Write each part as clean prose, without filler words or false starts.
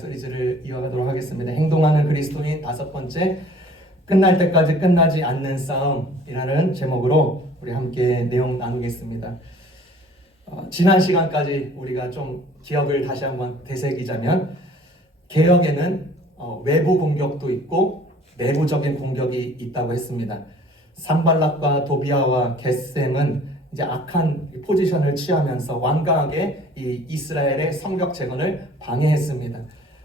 시리즈를 이어가도록 하겠습니다. 행동하는 그리스도인 5번째, 끝날 때까지 끝나지 않는 싸움이라는 제목으로 우리 함께 내용 나누겠습니다. 지난 시간까지 우리가 좀 기억을 다시 한번 되새기자면, 개혁에는 외부 공격도 있고 내부적인 공격이 있다고 했습니다. 산발락과 도비아와 겟셈은 이제 악한 포지션을 취하면서 완강하게 이 이스라엘의 성벽 재건을 방해했습니다.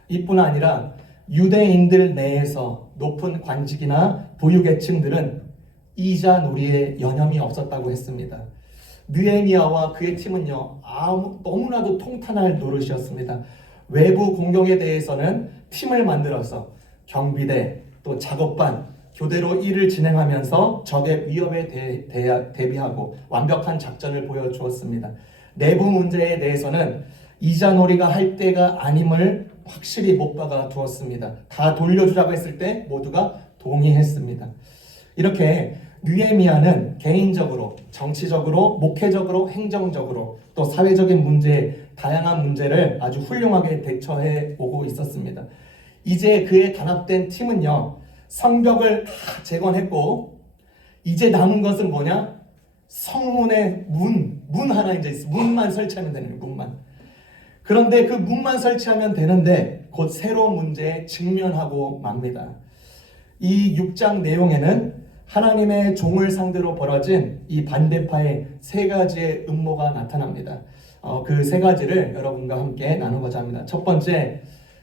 이뿐 아니라 유대인들 내에서 높은 관직이나 부유계층들은 이자 놀이에 여념이 없었다고 했습니다. 느헤미야와 그의 팀은요, 너무나도 통탄할 노릇이었습니다. 외부 공격에 대해서는 팀을 만들어서 경비대, 또 작업반, 교대로 일을 진행하면서 적의 위협에 대비하고 완벽한 작전을 보여주었습니다. 내부 문제에 대해서는 이자놀이가 할 때가 아님을 확실히 못 박아 두었습니다. 다 돌려주라고 했을 때 모두가 동의했습니다. 이렇게 느헤미야는 개인적으로, 정치적으로, 목회적으로, 행정적으로, 또 사회적인 문제, 다양한 문제를 아주 훌륭하게 대처해 오고 있었습니다. 이제 그의 단합된 팀은요, 성벽을 다 재건했고, 이제 남은 것은 뭐냐? 성문의 문 하나 이제 있어. 문만 설치하면 되는 거예요. 문만. 그런데 그 문만 설치하면 되는데 곧 새로운 문제에 직면하고 맙니다. 이 6장 내용에는 하나님의 종을 상대로 벌어진 이 반대파의 3가지의 음모가 나타납니다. 그 3가지를 여러분과 함께 나누고자 합니다. 첫 번째,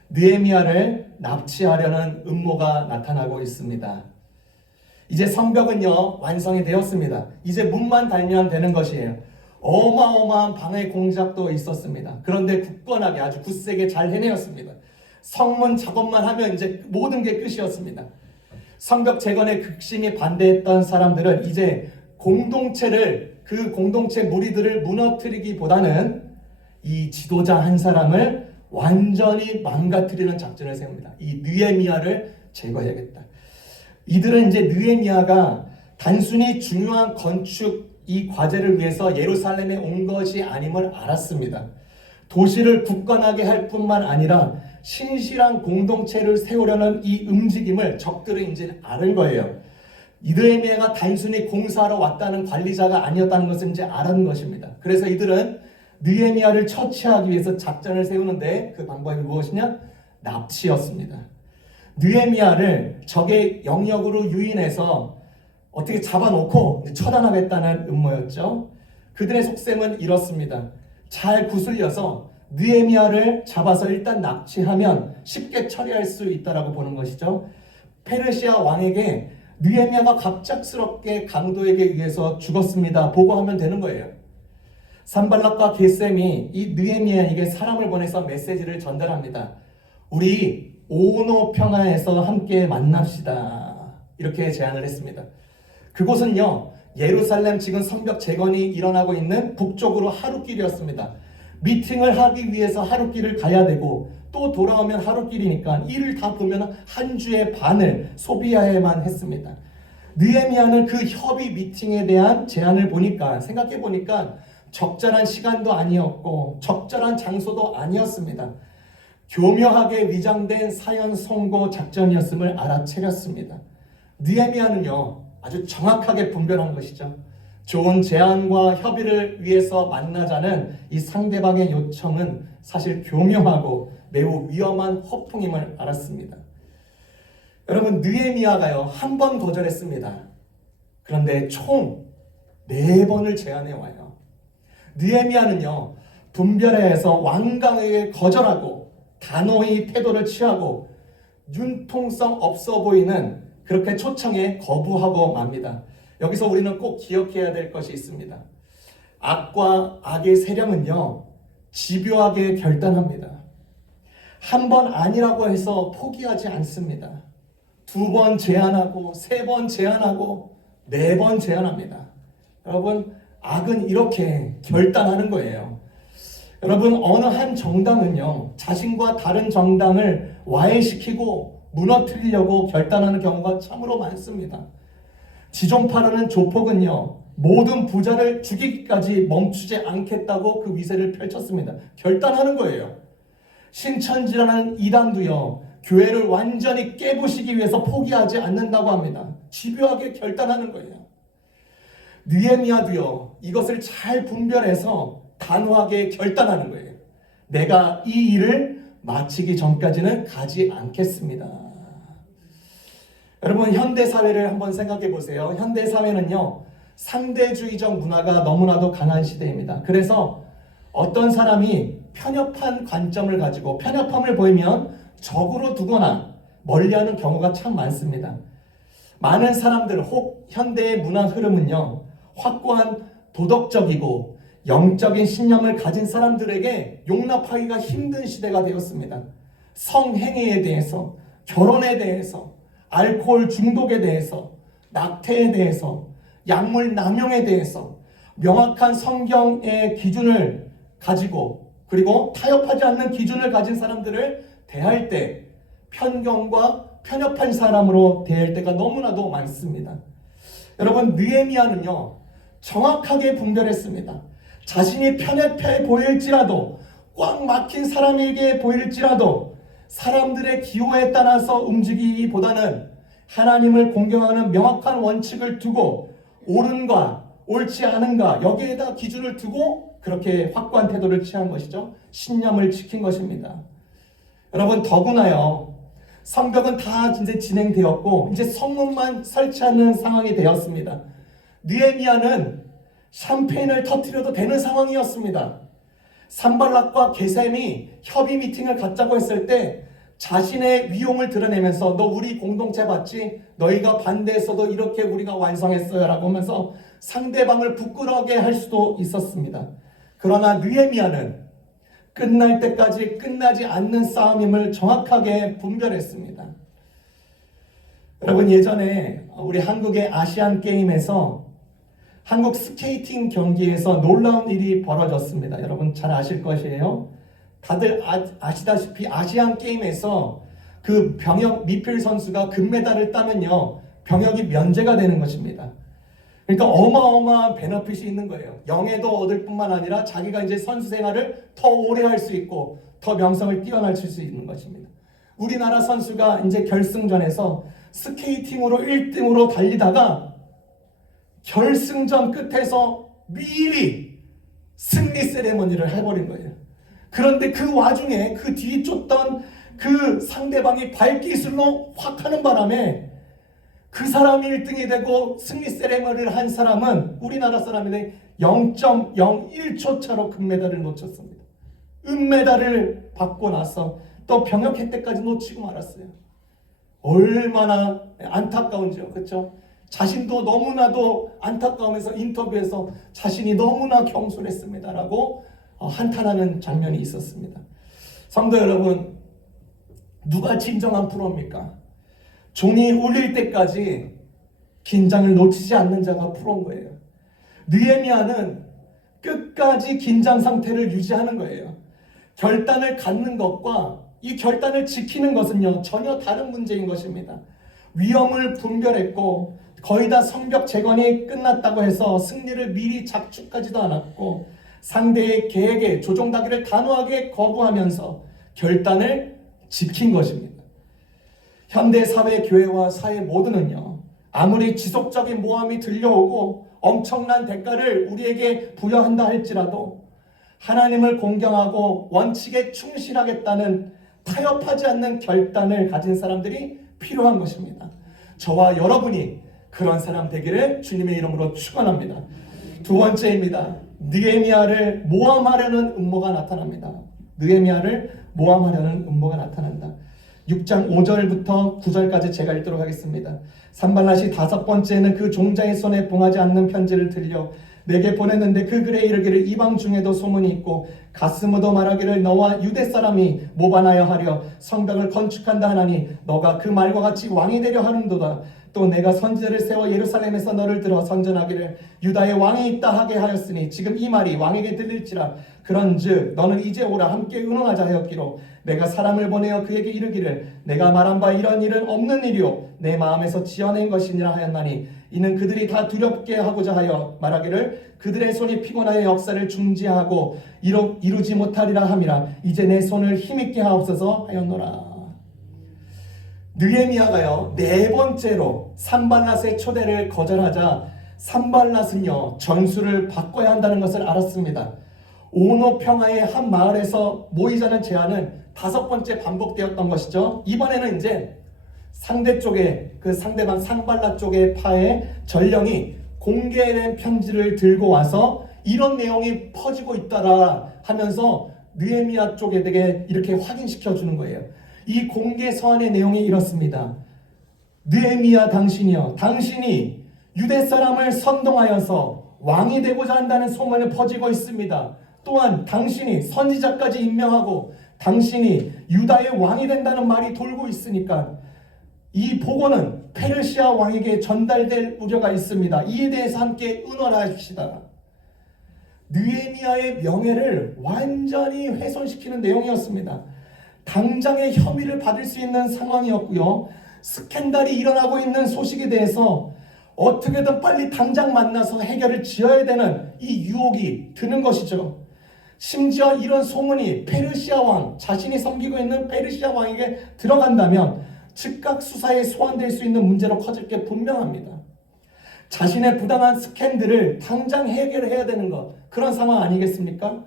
느헤미야를 납치하려는 음모가 나타나고 있습니다. 이제 성벽은요, 완성이 되었습니다. 이제 문만 달면 되는 것이에요. 어마어마한 방해 공작도 있었습니다. 그런데 굳건하게 아주 굳세게 잘 해내었습니다. 성문 작업만 하면 이제 모든 게 끝이었습니다. 성벽 재건에 극심히 반대했던 사람들은 이제 그 공동체 무리들을 무너뜨리기보다는 이 지도자 한 사람을 완전히 망가뜨리는 작전을 세웁니다. 이 느헤미야를 제거해야겠다. 이들은 이제 느헤미야가 단순히 중요한 건축 이 과제를 위해서 예루살렘에 온 것이 아님을 알았습니다. 도시를 굳건하게 할 뿐만 아니라 신실한 공동체를 세우려는 이 움직임을 적들은 이제 아는 거예요. 느헤미야가 단순히 공사하러 왔다는 관리자가 아니었다는 것을 이제 알았는 것입니다. 그래서 이들은 느헤미야를 처치하기 위해서 작전을 세우는데 그 방법이 무엇이냐? 납치였습니다. 느헤미야를 적의 영역으로 유인해서 어떻게 잡아놓고 처단하겠다는 음모였죠. 그들의 속셈은 이렇습니다. 잘 구슬려서 느헤미야를 잡아서 일단 납치하면 쉽게 처리할 수 있다라고 보는 것이죠. 페르시아 왕에게 느헤미야가 갑작스럽게 강도에게 의해서 죽었습니다 보고하면 되는 거예요. 산발락과 겟셈이 이 느헤미야에게 사람을 보내서 메시지를 전달합니다. 우리 오노 평화에서 함께 만납시다. 이렇게 제안을 했습니다. 그곳은요, 예루살렘 지금 성벽 재건이 일어나고 있는 북쪽으로 하루길이었습니다. 미팅을 하기 위해서 하루길을 가야 되고 또 돌아오면 하루길이니까 이를 다 보면 한 주의 반을 소비해야만 했습니다. 느헤미야는 그 협의 미팅에 대한 제안을 생각해 보니까 적절한 시간도 아니었고 적절한 장소도 아니었습니다. 교묘하게 위장된 사연 송고 작전이었음을 알아채렸습니다. 느헤미야는요, 아주 정확하게 분별한 것이죠. 좋은 제안과 협의를 위해서 만나자는 이 상대방의 요청은 사실 교묘하고 매우 위험한 허풍임을 알았습니다. 여러분, 느헤미야가요, 한 번 거절했습니다. 그런데 총 4번을 제안해 와요. 느헤미야는요, 분별해서 완강하게 거절하고 단호히 태도를 취하고 융통성 없어 보이는 그렇게 초청에 거부하고 맙니다. 여기서 우리는 꼭 기억해야 될 것이 있습니다. 악과 악의 세력은요, 집요하게 결단합니다. 한 번 아니라고 해서 포기하지 않습니다. 2번 제안하고 3번 제안하고 4번 제안합니다. 여러분, 악은 이렇게 결단하는 거예요. 여러분, 어느 한 정당은요, 자신과 다른 정당을 와해시키고 무너뜨리려고 결단하는 경우가 참으로 많습니다. 지존파라는 조폭은요, 모든 부자를 죽이기까지 멈추지 않겠다고 그 위세를 펼쳤습니다. 결단하는 거예요. 신천지라는 이단도요, 교회를 완전히 깨부시기 위해서 포기하지 않는다고 합니다. 집요하게 결단하는 거예요. 느헤미야도요, 이것을 잘 분별해서 단호하게 결단하는 거예요. 내가 이 일을 마치기 전까지는 가지 않겠습니다. 여러분, 현대 사회를 한번 생각해 보세요. 현대 사회는요, 상대주의적 문화가 너무나도 강한 시대입니다. 그래서 어떤 사람이 편협한 관점을 가지고 편협함을 보이면 적으로 두거나 멀리하는 경우가 참 많습니다. 많은 사람들, 혹 현대의 문화 흐름은요, 확고한 도덕적이고 영적인 신념을 가진 사람들에게 용납하기가 힘든 시대가 되었습니다. 성행위에 대해서, 결혼에 대해서, 알코올 중독에 대해서, 낙태에 대해서, 약물 남용에 대해서 명확한 성경의 기준을 가지고, 그리고 타협하지 않는 기준을 가진 사람들을 대할 때 편견과 편협한 사람으로 대할 때가 너무나도 많습니다. 여러분, 느헤미야는요, 정확하게 분별했습니다. 자신이 편협해 보일지라도, 꽉 막힌 사람에게 보일지라도 사람들의 기호에 따라서 움직이기보다는 하나님을 공경하는 명확한 원칙을 두고 옳은가 옳지 않은가 여기에다 기준을 두고 그렇게 확고한 태도를 취한 것이죠. 신념을 지킨 것입니다. 여러분, 더구나요, 성벽은 다 이제 진행되었고 이제 성문만 설치하는 상황이 되었습니다. 느헤미야는 샴페인을 터뜨려도 되는 상황이었습니다. 산발락과 게셈이 협의 미팅을 갖자고 했을 때 자신의 위용을 드러내면서 너 우리 공동체 봤지? 너희가 반대했어도 이렇게 우리가 완성했어요 라고 하면서 상대방을 부끄러워하게 할 수도 있었습니다. 그러나 느헤미야는 끝날 때까지 끝나지 않는 싸움임을 정확하게 분별했습니다. 여러분, 예전에 우리 한국의 아시안 게임에서 한국 스케이팅 경기에서 놀라운 일이 벌어졌습니다. 여러분 잘 아실 것이에요. 다들 아시다시피 아시안 게임에서 그 병역 미필 선수가 금메달을 따면요, 병역이 면제가 되는 것입니다. 그러니까 어마어마한 베너핏이 있는 거예요. 영예도 얻을 뿐만 아니라 자기가 이제 선수 생활을 더 오래 할 수 있고 더 명성을 뛰어넘을 수 있는 것입니다. 우리나라 선수가 이제 결승전에서 스케이팅으로 1등으로 달리다가 결승전 끝에서 미리 승리 세레머니를 해버린 거예요. 그런데 그 와중에 그 뒤에 쫓던 그 상대방이 발기술로 확 하는 바람에 그 사람이 1등이 되고 승리 세레머니를 한 사람은 우리나라 사람인데 0.01초 차로 금메달을 놓쳤습니다. 은메달을 받고 나서 또 병역 혜택까지 놓치고 말았어요. 얼마나 안타까운지요. 그렇죠? 자신도 너무나도 안타까우면서 인터뷰에서 자신이 너무나 경솔했습니다라고 한탄하는 장면이 있었습니다. 성도 여러분, 누가 진정한 프로입니까? 종이 울릴 때까지 긴장을 놓치지 않는 자가 프로인 거예요. 느헤미야는 끝까지 긴장 상태를 유지하는 거예요. 결단을 갖는 것과 이 결단을 지키는 것은요, 전혀 다른 문제인 것입니다. 위험을 분별했고 거의 다 성벽 재건이 끝났다고 해서 승리를 미리 작축하지도 않았고 상대의 계획에 조종다기를 단호하게 거부하면서 결단을 지킨 것입니다. 현대 사회, 교회와 사회 모두는요, 아무리 지속적인 모함이 들려오고 엄청난 대가를 우리에게 부여한다 할지라도 하나님을 공경하고 원칙에 충실하겠다는 타협하지 않는 결단을 가진 사람들이 필요한 것입니다. 저와 여러분이 그런 사람 되기를 주님의 이름으로 축원합니다. 두 번째입니다. 느헤미야를 모함하려는 음모가 나타납니다. 느헤미야를 모함하려는 음모가 나타난다. 6장 5절부터 9절까지 제가 읽도록 하겠습니다. 산발랏이 다섯 번째는 그 종자의 손에 봉하지 않는 편지를 들려 내게 보냈는데 그 글에 이르기를 이방 중에도 소문이 있고 가스무도 말하기를 너와 유대 사람이 모반하여 하려 성벽을 건축한다 하나니 너가 그 말과 같이 왕이 되려 하는도다. 또 내가 선지자를 세워 예루살렘에서 너를 들어 선전하기를 유다의 왕이 있다 하게 하였으니 지금 이 말이 왕에게 들릴지라. 그런즉 너는 이제 오라 함께 의논하자 하였기로 내가 사람을 보내어 그에게 이르기를 내가 말한 바 이런 일은 없는 일이요 내 마음에서 지어낸 것이니라 하였나니 이는 그들이 다 두렵게 하고자 하여 말하기를 그들의 손이 피곤하여 역사를 중지하고 이루지 못하리라 함이라. 이제 내 손을 힘있게 하옵소서 하였노라. 느헤미야가요 4번째로 산발랏의 초대를 거절하자 산발랏은요 전술을 바꿔야 한다는 것을 알았습니다. 오노 평화의 한 마을에서 모이자는 제안은 5번째 반복되었던 것이죠. 이번에는 이제 상대 쪽에 그 상대방 산발랏 쪽의 파의 전령이 공개된 편지를 들고 와서 이런 내용이 퍼지고 있다라 하면서 느헤미야 쪽에게 이렇게 확인시켜 주는 거예요. 이 공개 서한의 내용이 이렇습니다. 느헤미야 당신이여, 당신이 유대 사람을 선동하여서 왕이 되고자 한다는 소문이 퍼지고 있습니다. 또한 당신이 선지자까지 임명하고 당신이 유다의 왕이 된다는 말이 돌고 있으니까 이 보고는 페르시아 왕에게 전달될 우려가 있습니다. 이에 대해서 함께 의논하십시다. 느헤미야의 명예를 완전히 훼손시키는 내용이었습니다. 당장의 혐의를 받을 수 있는 상황이었고요. 스캔들이 일어나고 있는 소식에 대해서 어떻게든 빨리 당장 만나서 해결을 지어야 되는 이 유혹이 드는 것이죠. 심지어 이런 소문이 페르시아 왕, 자신이 섬기고 있는 페르시아 왕에게 들어간다면 즉각 수사에 소환될 수 있는 문제로 커질 게 분명합니다. 자신의 부당한 스캔들을 당장 해결해야 되는 것, 그런 상황 아니겠습니까?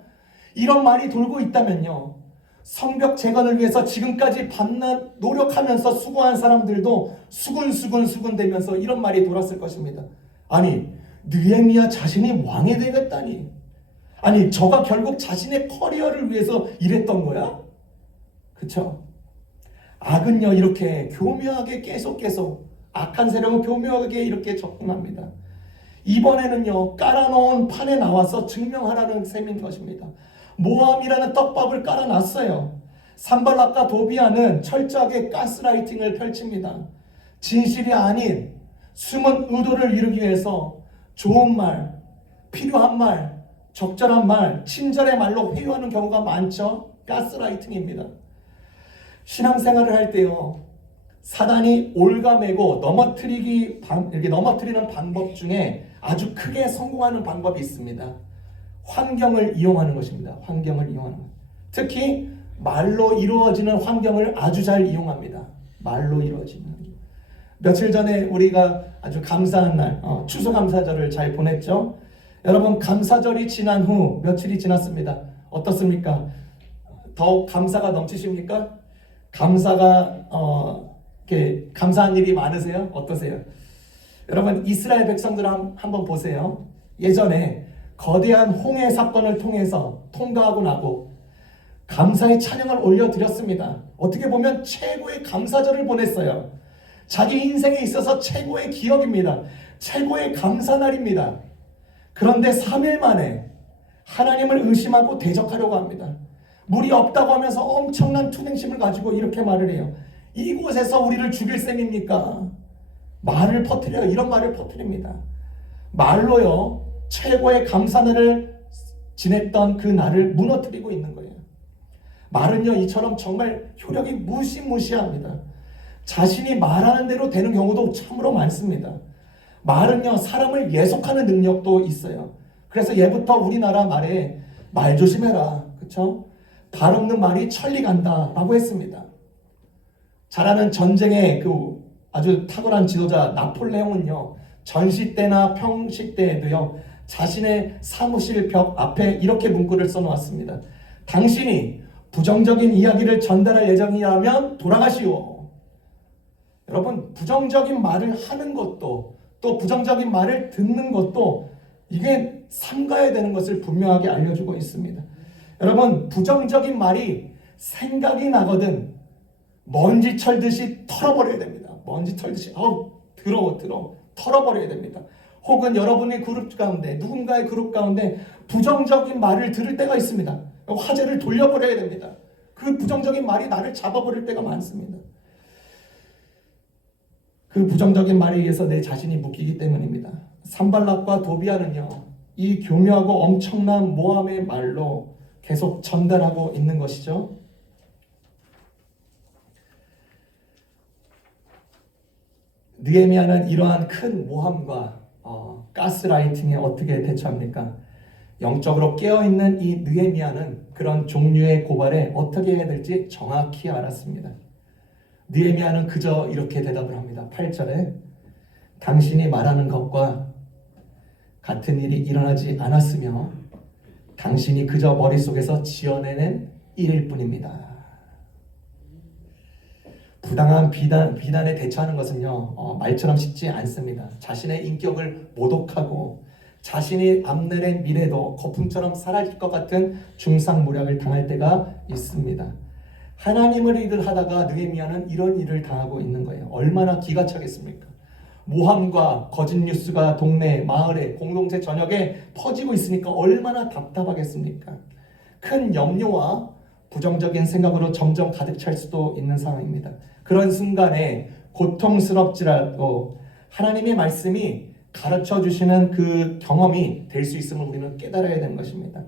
이런 말이 돌고 있다면요, 성벽 재건을 위해서 지금까지 밤낮 노력하면서 수고한 사람들도 수군되면서 이런 말이 돌았을 것입니다. 아니, 느헤미야 자신이 왕이 되겠다니, 아니 저가 결국 자신의 커리어를 위해서 일했던 거야? 그쵸? 악은요 이렇게 교묘하게 계속 악한 세력은 교묘하게 이렇게 접근합니다. 이번에는요 깔아놓은 판에 나와서 증명하라는 셈인 것입니다. 모함이라는 떡밥을 깔아놨어요. 산발랏과 도비아는 철저하게 가스라이팅을 펼칩니다. 진실이 아닌 숨은 의도를 이루기 위해서 좋은 말, 필요한 말, 적절한 말, 친절의 말로 회유하는 경우가 많죠. 가스라이팅입니다. 신앙생활을 할 때요, 사단이 올가매고 이렇게 넘어뜨리는 방법 중에 아주 크게 성공하는 방법이 있습니다. 환경을 이용하는 것입니다. 환경을 이용하는 것. 특히 말로 이루어지는 환경을 아주 잘 이용합니다. 말로 이루어지는 환경. 며칠 전에 우리가 아주 감사한 날, 추수감사절을 잘 보냈죠. 여러분, 감사절이 지난 후 며칠이 지났습니다. 어떻습니까? 더욱 감사가 넘치십니까? 감사가 이렇게 감사한 일이 많으세요? 어떠세요? 여러분, 이스라엘 백성들 한번 보세요. 예전에 거대한 홍해 사건을 통해서 통과하고 나고 감사의 찬양을 올려드렸습니다. 어떻게 보면 최고의 감사절을 보냈어요. 자기 인생에 있어서 최고의 기억입니다. 최고의 감사날입니다. 그런데 3일 만에 하나님을 의심하고 대적하려고 합니다. 물이 없다고 하면서 엄청난 투쟁심을 가지고 이렇게 말을 해요. 이곳에서 우리를 죽일 셈입니까? 말을 퍼뜨려요. 이런 말을 퍼뜨립니다. 말로요 최고의 감사날을 지냈던 그 날을 무너뜨리고 있는 거예요. 말은요 이처럼 정말 효력이 무시무시합니다. 자신이 말하는 대로 되는 경우도 참으로 많습니다. 말은요 사람을 예속하는 능력도 있어요. 그래서 예부터 우리나라 말에 말 조심해라, 그렇죠? 발 없는 말이 천리 간다 라고 했습니다. 잘 아는 전쟁의 그 아주 탁월한 지도자 나폴레옹은요 전시 때나 평시 때에도요 자신의 사무실 벽 앞에 이렇게 문구를 써놓았습니다. 당신이 부정적인 이야기를 전달할 예정이라면 돌아가시오. 여러분, 부정적인 말을 하는 것도 또 부정적인 말을 듣는 것도 이게 삼가야 되는 것을 분명하게 알려주고 있습니다. 여러분, 부정적인 말이 생각이 나거든 먼지 털듯이 털어버려야 됩니다. 먼지 털듯이 더러워 털어버려야 됩니다. 혹은 여러분의 그룹 가운데 누군가의 그룹 가운데 부정적인 말을 들을 때가 있습니다. 화제를 돌려버려야 됩니다. 그 부정적인 말이 나를 잡아버릴 때가 많습니다. 그 부정적인 말에 의해서 내 자신이 묶이기 때문입니다. 산발락과 도비아는요, 이 교묘하고 엄청난 모함의 말로 계속 전달하고 있는 것이죠. 느헤미야는 이러한 큰 모함과 가스라이팅에 어떻게 대처합니까? 영적으로 깨어있는 이 느헤미야는 그런 종류의 고발에 어떻게 해야 될지 정확히 알았습니다. 느헤미야는 그저 이렇게 대답을 합니다. 8절에 당신이 말하는 것과 같은 일이 일어나지 않았으며 당신이 그저 머릿속에서 지어내는 일일 뿐입니다. 부당한 비난에 대처하는 것은요, 말처럼 쉽지 않습니다. 자신의 인격을 모독하고 자신이 앞내낸 미래도 거품처럼 사라질 것 같은 중상모략을 당할 때가 있습니다. 하나님을 일을 하다가 느헤미야는 이런 일을 당하고 있는 거예요. 얼마나 기가 차겠습니까? 모함과 거짓 뉴스가 동네, 마을에, 공동체 전역에 퍼지고 있으니까 얼마나 답답하겠습니까? 큰 염려와 부정적인 생각으로 점점 가득 찰 수도 있는 상황입니다. 그런 순간에 고통스럽지라도 하나님의 말씀이 가르쳐 주시는 그 경험이 될 수 있음을 우리는 깨달아야 되는 것입니다.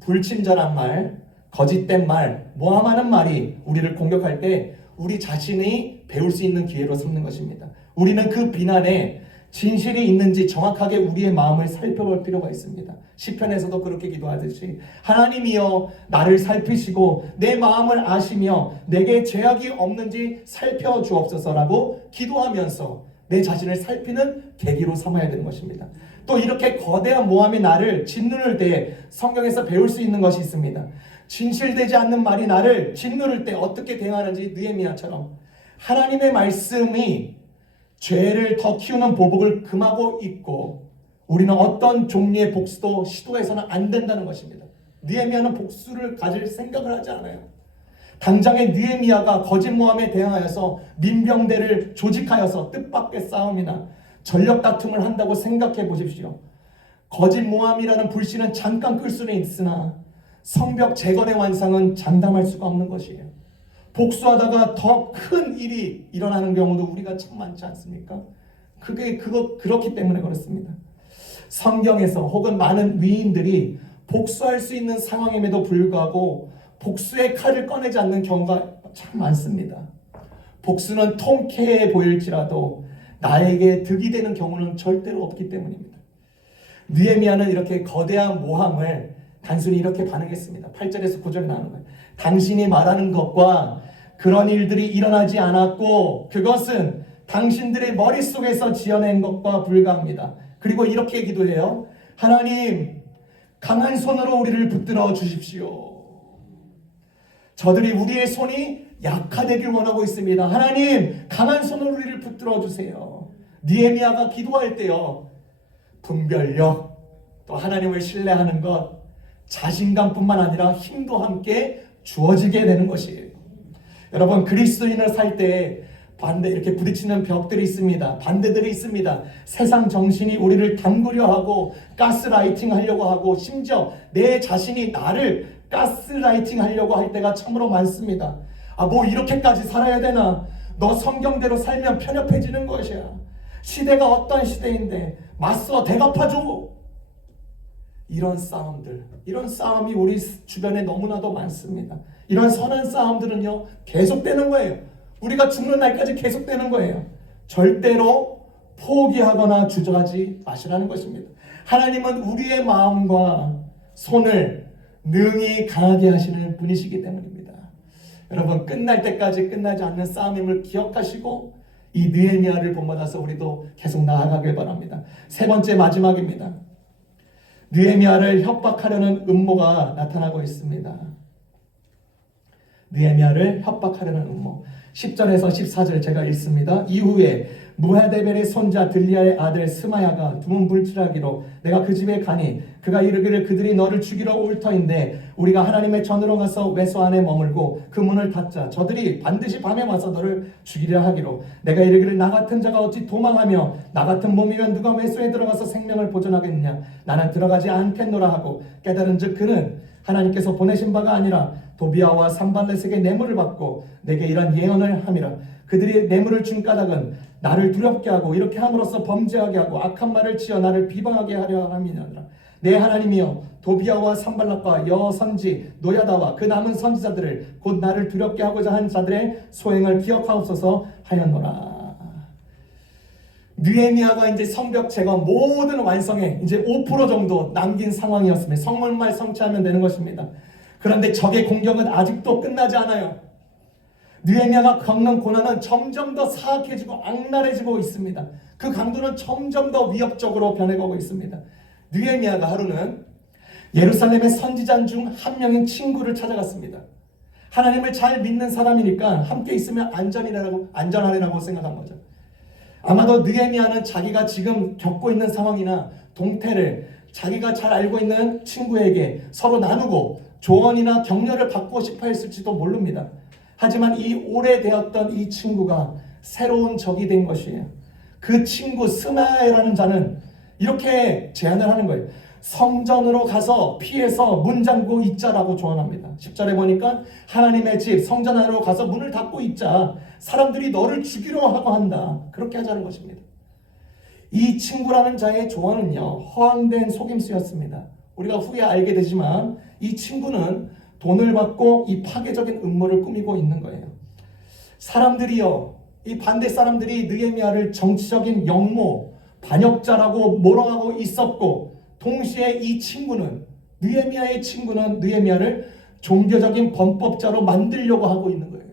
불친절한 말, 거짓된 말, 모함하는 말이 우리를 공격할 때 우리 자신이 배울 수 있는 기회로 삼는 것입니다. 우리는 그 비난에 진실이 있는지 정확하게 우리의 마음을 살펴볼 필요가 있습니다. 시편에서도 그렇게 기도하듯이 하나님이여 나를 살피시고 내 마음을 아시며 내게 죄악이 없는지 살펴주옵소서라고 기도하면서 내 자신을 살피는 계기로 삼아야 되는 것입니다. 또 이렇게 거대한 모함이 나를 짓누를 때 성경에서 배울 수 있는 것이 있습니다. 진실되지 않는 말이 나를 짓누를 때 어떻게 대응하는지 느헤미야처럼 하나님의 말씀이 죄를 더 키우는 보복을 금하고 있고 우리는 어떤 종류의 복수도 시도해서는 안 된다는 것입니다. 느헤미야는 복수를 가질 생각을 하지 않아요. 당장의 느헤미야가 거짓 모함에 대항하여서 민병대를 조직하여서 뜻밖의 싸움이나 전력 다툼을 한다고 생각해 보십시오. 거짓 모함이라는 불씨는 잠깐 끌 수는 있으나 성벽 재건의 완성은 장담할 수가 없는 것이에요. 복수하다가 더 큰 일이 일어나는 경우도 우리가 참 많지 않습니까? 그렇기 때문에 그렇습니다. 성경에서 혹은 많은 위인들이 복수할 수 있는 상황임에도 불구하고 복수의 칼을 꺼내지 않는 경우가 참 많습니다. 복수는 통쾌해 보일지라도 나에게 득이 되는 경우는 절대로 없기 때문입니다. 느헤미야는 이렇게 거대한 모함을 단순히 이렇게 반응했습니다. 8절에서 9절에 나오는 거예요. 당신이 말하는 것과 그런 일들이 일어나지 않았고 그것은 당신들의 머릿속에서 지어낸 것과 불가합니다. 그리고 이렇게 기도해요. 하나님, 강한 손으로 우리를 붙들어 주십시오. 저들이 우리의 손이 약화되길 원하고 있습니다. 하나님, 강한 손으로 우리를 붙들어 주세요. 느헤미야가 기도할 때요, 분별력, 또 하나님을 신뢰하는 것, 자신감뿐만 아니라 힘도 함께 주어지게 되는 것이에요. 여러분, 그리스도인을 살 때 반대 이렇게 부딪히는 벽들이 있습니다. 반대들이 있습니다. 세상 정신이 우리를 담그려 하고 가스라이팅 하려고 하고 심지어 내 자신이 나를 가스라이팅 하려고 할 때가 참으로 많습니다. 뭐 이렇게까지 살아야 되나? 너 성경대로 살면 편협해지는 것이야. 시대가 어떤 시대인데 맞서 대갚아줘. 이런 싸움이 우리 주변에 너무나도 많습니다. 이런 선한 싸움들은요, 계속되는 거예요. 우리가 죽는 날까지 계속되는 거예요. 절대로 포기하거나 주저하지 마시라는 것입니다. 하나님은 우리의 마음과 손을 능히 강하게 하시는 분이시기 때문입니다. 여러분, 끝날 때까지 끝나지 않는 싸움임을 기억하시고 이 느헤미야를 본받아서 우리도 계속 나아가길 바랍니다. 세 번째, 마지막입니다. 느헤미야를 협박하려는 음모가 나타나고 있습니다. 느헤미야를 협박하려는 음모. 10절에서 14절 제가 읽습니다. 이후에 무하데벨의 손자 들리아의 아들 스마야가 두문불출하기로 내가 그 집에 가니 그가 이르기를 그들이 너를 죽이러 올 터인데 우리가 하나님의 전으로 가서 외소 안에 머물고 그 문을 닫자. 저들이 반드시 밤에 와서 너를 죽이려 하기로 내가 이르기를 나 같은 자가 어찌 도망하며 나 같은 몸이면 누가 외소에 들어가서 생명을 보존하겠느냐. 나는 들어가지 않겠노라 하고 깨달은즉 그는 하나님께서 보내신 바가 아니라 도비아와 산발렛에게 뇌물을 받고 내게 이런 예언을 함이라. 그들이 뇌물을 준 까닭은 나를 두렵게 하고 이렇게 함으로써 범죄하게 하고 악한 말을 지어 나를 비방하게 하려 함이니라. 내 하나님이여 도비아와 산발락과 여선지 노야다와 그 남은 선지자들을 곧 나를 두렵게 하고자 한 자들의 소행을 기억하옵소서 하였노라. 느헤미야가 이제 성벽 재건 모든 완성에 이제 5% 정도 남긴 상황이었습니다. 성물만 성취하면 되는 것입니다. 그런데 적의 공격은 아직도 끝나지 않아요. 느헤미야가 겪는 고난은 점점 더 사악해지고 악랄해지고 있습니다. 그 강도는 점점 더 위협적으로 변해가고 있습니다. 느헤미야가 하루는 예루살렘의 선지자 중 한 명인 친구를 찾아갔습니다. 하나님을 잘 믿는 사람이니까 함께 있으면 안전하리라고 생각한 거죠. 아마도 느헤미야는 자기가 지금 겪고 있는 상황이나 동태를 자기가 잘 알고 있는 친구에게 서로 나누고 조언이나 격려를 받고 싶어 했을지도 모릅니다. 하지만 이 오래되었던 이 친구가 새로운 적이 된 것이에요. 그 친구 스마야라는 자는 이렇게 제안을 하는 거예요. 성전으로 가서 피해서 문 잠그고 있자라고 조언합니다. 10절에 보니까 하나님의 집 성전 안으로 가서 문을 닫고 있자. 사람들이 너를 죽이려 하고 한다. 그렇게 하자는 것입니다. 이 친구라는 자의 조언은요, 허황된 속임수였습니다. 우리가 후에 알게 되지만 이 친구는 돈을 받고 이 파괴적인 음모를 꾸미고 있는 거예요. 사람들이요, 이 반대 사람들이 느헤미야를 정치적인 영모, 반역자라고 몰아가고 있었고, 동시에 이 친구는, 느헤미야의 친구는 느헤미야를 종교적인 범법자로 만들려고 하고 있는 거예요.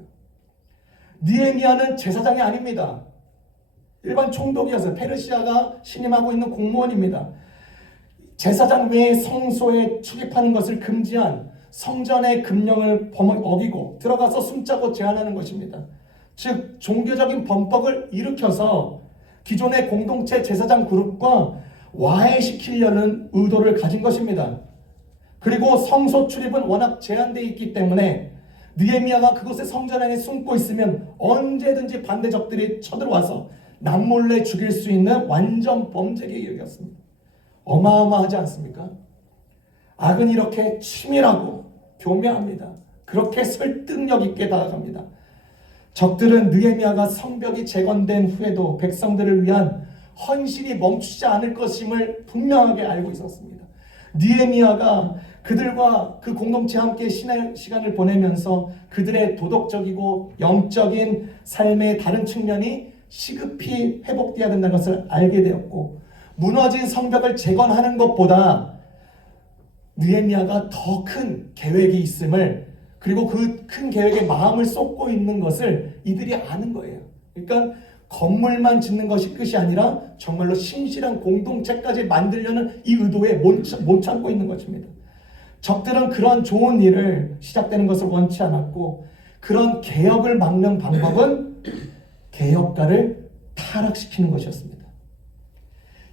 느헤미야는 제사장이 아닙니다. 일반 총독이어서 페르시아가 신임하고 있는 공무원입니다. 제사장 외에 성소에 출입하는 것을 금지한 성전의 금령을 어기고 들어가서 숨자고 제한하는 것입니다. 즉 종교적인 범법을 일으켜서 기존의 공동체 제사장 그룹과 와해시키려는 의도를 가진 것입니다. 그리고 성소 출입은 워낙 제한되어 있기 때문에 느헤미야가 그곳에 성전 안에 숨고 있으면 언제든지 반대적들이 쳐들어와서 남몰래 죽일 수 있는 완전 범죄 계획이었습니다. 어마어마하지 않습니까? 악은 이렇게 치밀하고 교묘합니다. 그렇게 설득력 있게 다가갑니다. 적들은 느헤미야가 성벽이 재건된 후에도 백성들을 위한 헌신이 멈추지 않을 것임을 분명하게 알고 있었습니다. 느헤미야가 그들과 그 공동체와 함께 신의 시간을 보내면서 그들의 도덕적이고 영적인 삶의 다른 측면이 시급히 회복되어야 된다는 것을 알게 되었고, 무너진 성벽을 재건하는 것보다 느헤미야가 더 큰 계획이 있음을, 그리고 그 큰 계획에 마음을 쏟고 있는 것을 이들이 아는 거예요. 그러니까 건물만 짓는 것이 끝이 아니라 정말로 신실한 공동체까지 만들려는 이 의도에 못 참고 있는 것입니다. 적들은 그런 좋은 일을 시작되는 것을 원치 않았고, 그런 개혁을 막는 방법은 개혁가를 타락시키는 것이었습니다.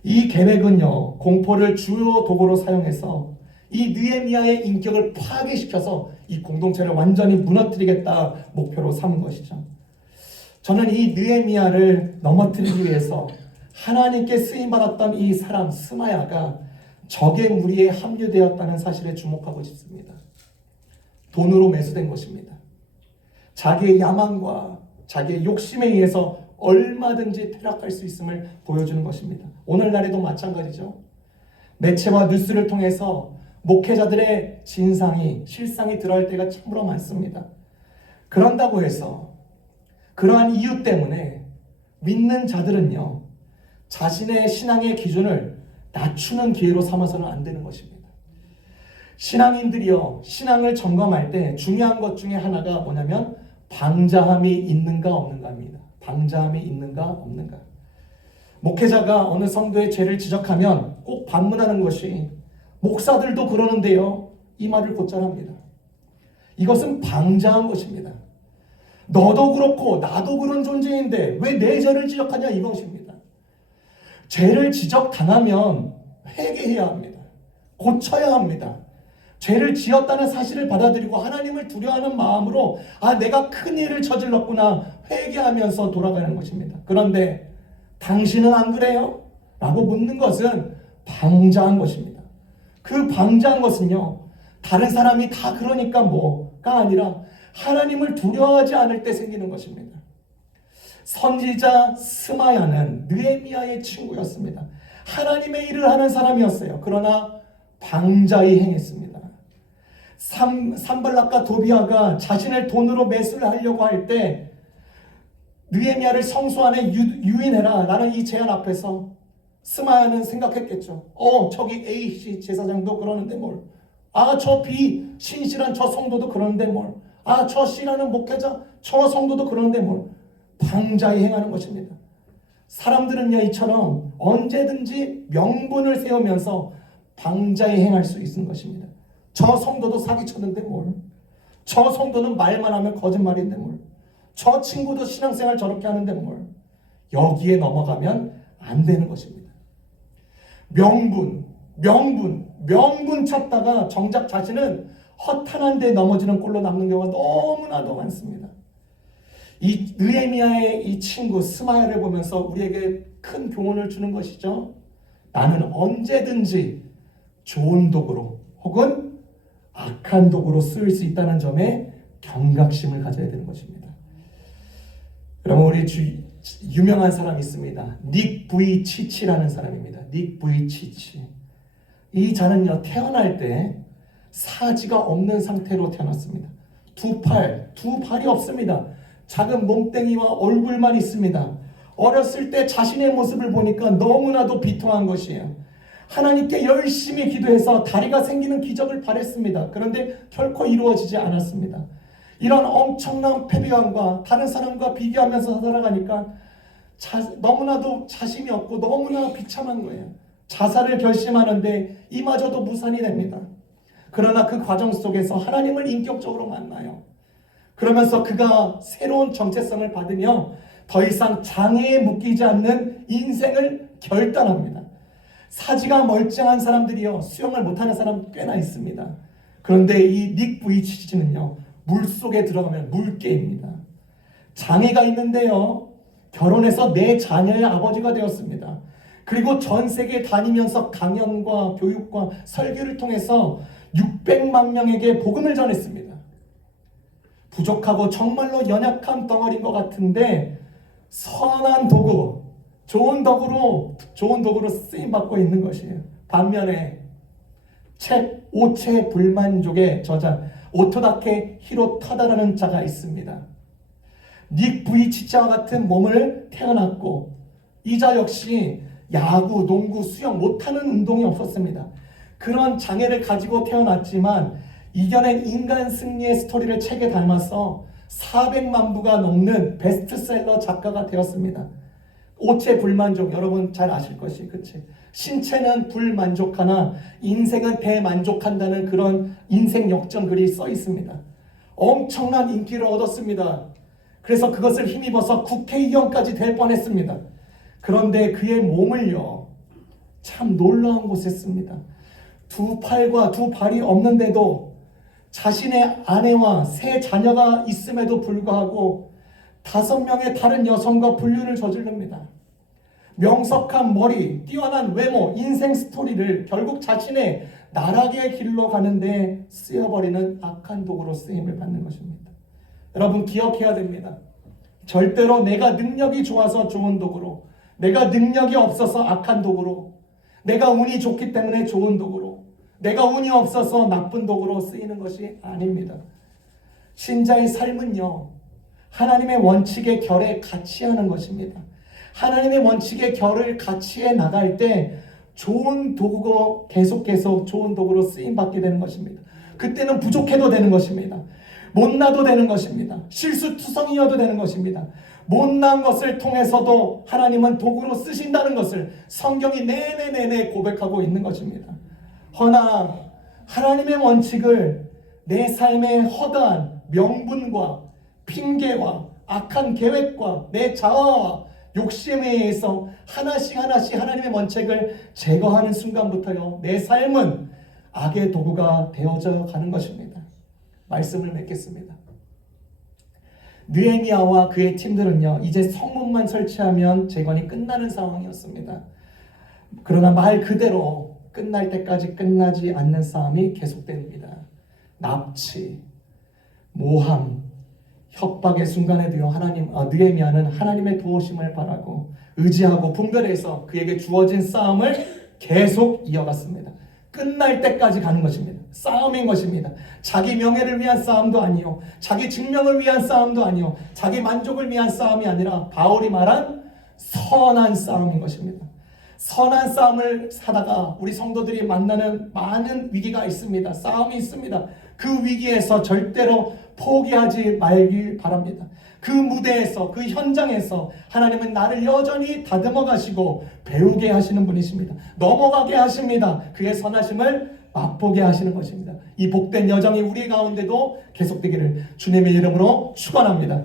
이 계획은요, 공포를 주요 도구로 사용해서 이 느헤미야의 인격을 파괴시켜서 이 공동체를 완전히 무너뜨리겠다 목표로 삼은 것이죠. 저는 이 느헤미야를 넘어뜨리기 위해서 하나님께 쓰임받았던 이 사람 스마야가 적의 무리에 합류되었다는 사실에 주목하고 싶습니다. 돈으로 매수된 것입니다. 자기의 야망과 자기의 욕심에 의해서 얼마든지 퇴락할 수 있음을 보여주는 것입니다. 오늘날에도 마찬가지죠. 매체와 뉴스를 통해서 목회자들의 실상이 드러날 때가 참으로 많습니다. 그런다고 해서 그러한 이유 때문에 믿는 자들은요, 자신의 신앙의 기준을 낮추는 기회로 삼아서는 안 되는 것입니다. 신앙인들이요, 신앙을 점검할 때 중요한 것 중에 하나가 뭐냐면 방자함이 있는가 없는가입니다. 방자함이 있는가 없는가. 목회자가 어느 성도의 죄를 지적하면 꼭 반문하는 것이, 목사들도 그러는데요, 이 말을 곧잘 합니다. 이것은 방자한 것입니다. 너도 그렇고 나도 그런 존재인데 왜 내 죄를 지적하냐, 이것입니다. 죄를 지적당하면 회개해야 합니다. 고쳐야 합니다. 죄를 지었다는 사실을 받아들이고 하나님을 두려워하는 마음으로 내가 큰 일을 저질렀구나 회개하면서 돌아가는 것입니다. 그런데 당신은 안 그래요? 라고 묻는 것은 방자한 것입니다. 그 방자한 것은요, 다른 사람이 다 그러니까 뭐가 아니라 하나님을 두려워하지 않을 때 생기는 것입니다. 선지자 스마야는 느헤미야의 친구였습니다. 하나님의 일을 하는 사람이었어요. 그러나 방자히 행했습니다. 산발락과 도비아가 자신을 돈으로 매수를 하려고 할 때 느헤미야를 성소 안에 유인해라 라는 이 제안 앞에서 스마야는 생각했겠죠. 저기 A씨 제사장도 그러는데 뭘. 저 B 신실한 저 성도도 그러는데 뭘. 저 C라는 목회자 저 성도도 그러는데 뭘. 방자히 행하는 것입니다. 사람들은요, 이처럼 언제든지 명분을 세우면서 방자히 행할 수 있는 것입니다. 저 성도도 사기쳤는데 뭘. 저 성도는 말만 하면 거짓말인데 뭘. 저 친구도 신앙생활 저렇게 하는데 뭘. 여기에 넘어가면 안 되는 것입니다. 명분 찾다가 정작 자신은 허탄한 데 넘어지는 꼴로 남는 경우가 너무나도 많습니다. 이 느헤미야의 이 친구 스마야를 보면서 우리에게 큰 교훈을 주는 것이죠. 나는 언제든지 좋은 도구로 혹은 악한 도구로 쓰일 수 있다는 점에 경각심을 가져야 되는 것입니다. 여러분, 우리 유명한 사람이 있습니다. 닉 부이치치라는 사람입니다. 닉 부이치치. 이 자는요, 태어날 때 사지가 없는 상태로 태어났습니다. 두 발이 없습니다. 작은 몸뚱이와 얼굴만 있습니다. 어렸을 때 자신의 모습을 보니까 너무나도 비통한 것이에요. 하나님께 열심히 기도해서 다리가 생기는 기적을 바랬습니다. 그런데 결코 이루어지지 않았습니다. 이런 엄청난 패배감과 다른 사람과 비교하면서 살아가니까 너무나도 자신이 없고 너무나 비참한 거예요. 자살을 결심하는데 이마저도 무산이 됩니다. 그러나 그 과정 속에서 하나님을 인격적으로 만나요. 그러면서 그가 새로운 정체성을 받으며 더 이상 장애에 묶이지 않는 인생을 결단합니다. 사지가 멀쩡한 사람들이요, 수영을 못하는 사람 꽤나 있습니다. 그런데 이 닉 부이치치는요, 물속에 들어가면 물개입니다. 장애가 있는데요, 결혼해서 내 자녀의 아버지가 되었습니다. 그리고 전 세계 다니면서 강연과 교육과 설교를 통해서 600만 명에게 복음을 전했습니다. 부족하고 정말로 연약한 덩어리인 것 같은데 선한 도구, 좋은 도구로 쓰임받고 있는 것이에요. 반면에 책 오체 불만족의 저자 오토다케 히로타다라는 자가 있습니다. 닉 부이치치와 같은 몸을 태어났고 이 자 역시 야구, 농구, 수영 못하는 운동이 없었습니다. 그런 장애를 가지고 태어났지만 이겨낸 인간 승리의 스토리를 책에 담아서 400만 부가 넘는 베스트셀러 작가가 되었습니다. 오체 불만족, 여러분 잘 아실 것이 그 책. 신체는 불만족하나 인생은 대만족한다는 그런 인생 역전글이 써 있습니다. 엄청난 인기를 얻었습니다. 그래서 그것을 힘입어서 국회의원까지 될 뻔했습니다. 그런데 그의 몸을요, 참 놀라운 곳에 씁니다. 두 팔과 두 발이 없는데도 자신의 아내와 세 자녀가 있음에도 불구하고 5명의 다른 여성과 불륜을 저지릅니다. 명석한 머리, 뛰어난 외모, 인생 스토리를 결국 자신의 나락의 길로 가는데 쓰여버리는 악한 도구로 쓰임을 받는 것입니다. 여러분 기억해야 됩니다. 절대로 내가 능력이 좋아서 좋은 도구로, 내가 능력이 없어서 악한 도구로, 내가 운이 좋기 때문에 좋은 도구로, 내가 운이 없어서 나쁜 도구로 쓰이는 것이 아닙니다. 신자의 삶은요, 하나님의 원칙의 결에 같이 하는 것입니다. 하나님의 원칙의 결을 같이 해 나갈 때 좋은 도구가 계속 좋은 도구로 쓰임받게 되는 것입니다. 그때는 부족해도 되는 것입니다. 못나도 되는 것입니다. 실수투성이어도 되는 것입니다. 못난 것을 통해서도 하나님은 도구로 쓰신다는 것을 성경이 내내 고백하고 있는 것입니다. 허나 하나님의 원칙을 내 삶의 허다한 명분과 핑계와 악한 계획과 내 자아와 욕심에 의해서 하나씩 하나님의 원칙을 제거하는 순간부터요, 내 삶은 악의 도구가 되어져 가는 것입니다. 말씀을 맺겠습니다. 느헤미야와 그의 팀들은요, 이제 성문만 설치하면 재건이 끝나는 상황이었습니다. 그러나 말 그대로 끝날 때까지 끝나지 않는 싸움이 계속됩니다. 납치, 모함, 협박의 순간에 되어 느헤미야는 하나님의 도우심을 바라고 의지하고 분별해서 그에게 주어진 싸움을 계속 이어갔습니다. 끝날 때까지 가는 것입니다. 싸움인 것입니다. 자기 명예를 위한 싸움도 아니요, 자기 증명을 위한 싸움도 아니요, 자기 만족을 위한 싸움이 아니라 바울이 말한 선한 싸움인 것입니다. 선한 싸움을 하다가 우리 성도들이 만나는 많은 위기가 있습니다. 싸움이 있습니다. 그 위기에서 절대로 포기하지 말길 바랍니다. 그 무대에서, 그 현장에서 하나님은 나를 여전히 다듬어 가시고 배우게 하시는 분이십니다. 넘어가게 하십니다. 그의 선하심을 맛보게 하시는 것입니다. 이 복된 여정이 우리 가운데도 계속되기를 주님의 이름으로 축원합니다.